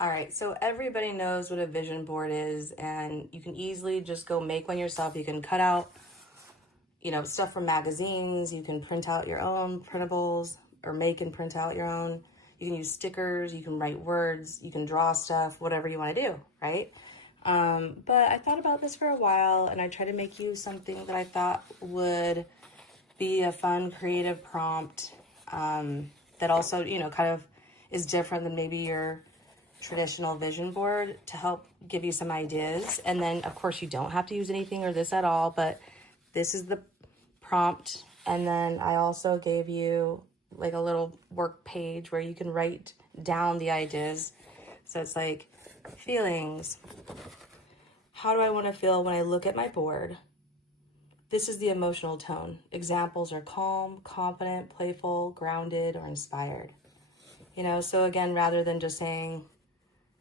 All right, so everybody knows what a vision board is, and you can easily just go make one yourself. You can cut out, stuff from magazines. You can print out your own printables or make and print out your own. You can use stickers, you can write words, you can draw stuff, whatever you want to do, right? But I thought about this for a while, and I tried to make you something that I thought would be a fun, creative prompt that also, kind of is different than maybe your traditional vision board, to help give you some ideas. And then, of course, you don't have to use anything or this at all, but this is the prompt. And then I also gave you like a little work page where you can write down the ideas. So it's like feelings. How do I want to feel when I look at my board? This is the emotional tone. Examples are calm, confident, playful, grounded, or inspired. So again, rather than just saying,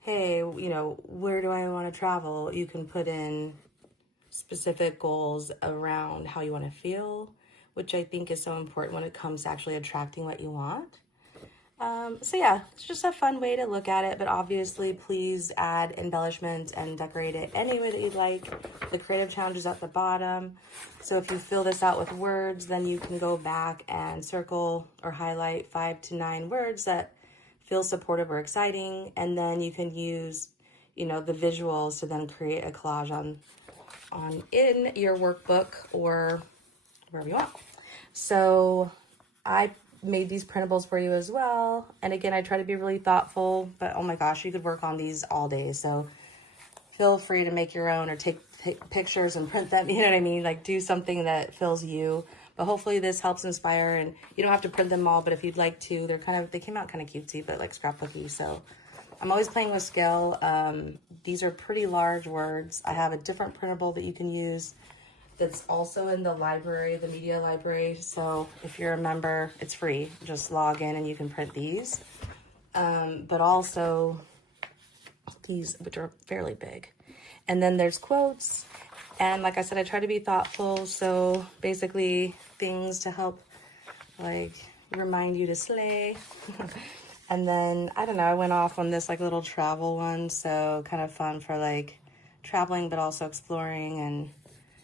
hey, where do I want to travel? You can put in specific goals around how you want to feel, which I think is so important when it comes to actually attracting what you want. So yeah, it's just a fun way to look at it, but obviously please add embellishments and decorate it any way that you'd like. The creative challenge is at the bottom. So if you fill this out with words, then you can go back and circle or highlight 5 to 9 words that feel supportive or exciting. And then you can use, the visuals to then create a collage on in your workbook or wherever you want. So I made these printables for you as well. And again, I try to be really thoughtful, but oh my gosh, you could work on these all day. So feel free to make your own or take pictures and print them. You know what I mean? Like do something that fills you. But hopefully this helps inspire, and you don't have to print them all, but if you'd like to, they came out kind of cutesy, but like scrapbooky. So I'm always playing with scale. These are pretty large words. I have a different printable that you can use that's also in the library, the media library. So if you're a member, it's free. Just log in and you can print these. But also these, which are fairly big. And then there's quotes. And like I said, I try to be thoughtful. So basically things to help like remind you to slay. And then, I don't know, I went off on this like little travel one. So kind of fun for like traveling, but also exploring and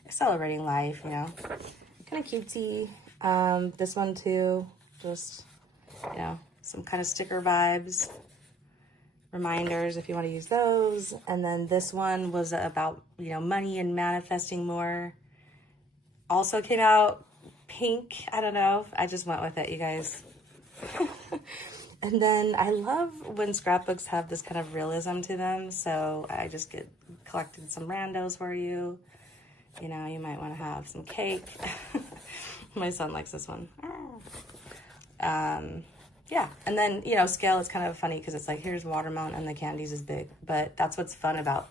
celebrating life, kind of cutesy. This one too, just, some kind of sticker vibes, reminders if you want to use those. And then this one was about, money and manifesting more. Also came out pink. I don't know. I just went with it, you guys. And then I love when scrapbooks have this kind of realism to them. So I just collected some randos for you. You might want to have some cake. My son likes this one. Yeah. And then, scale is kind of funny because it's like, here's watermelon and the candies is big. But that's what's fun about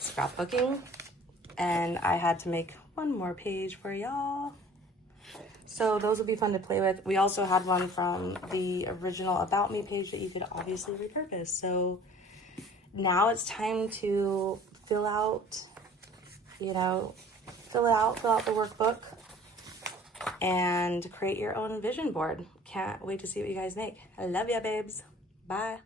scrapbooking. And I had to make one more page for y'all. So those will be fun to play with. We also had one from the original About Me page that you could obviously repurpose. So now it's time to fill out the workbook and create your own vision board. Can't wait to see what you guys make. I love ya, babes. Bye.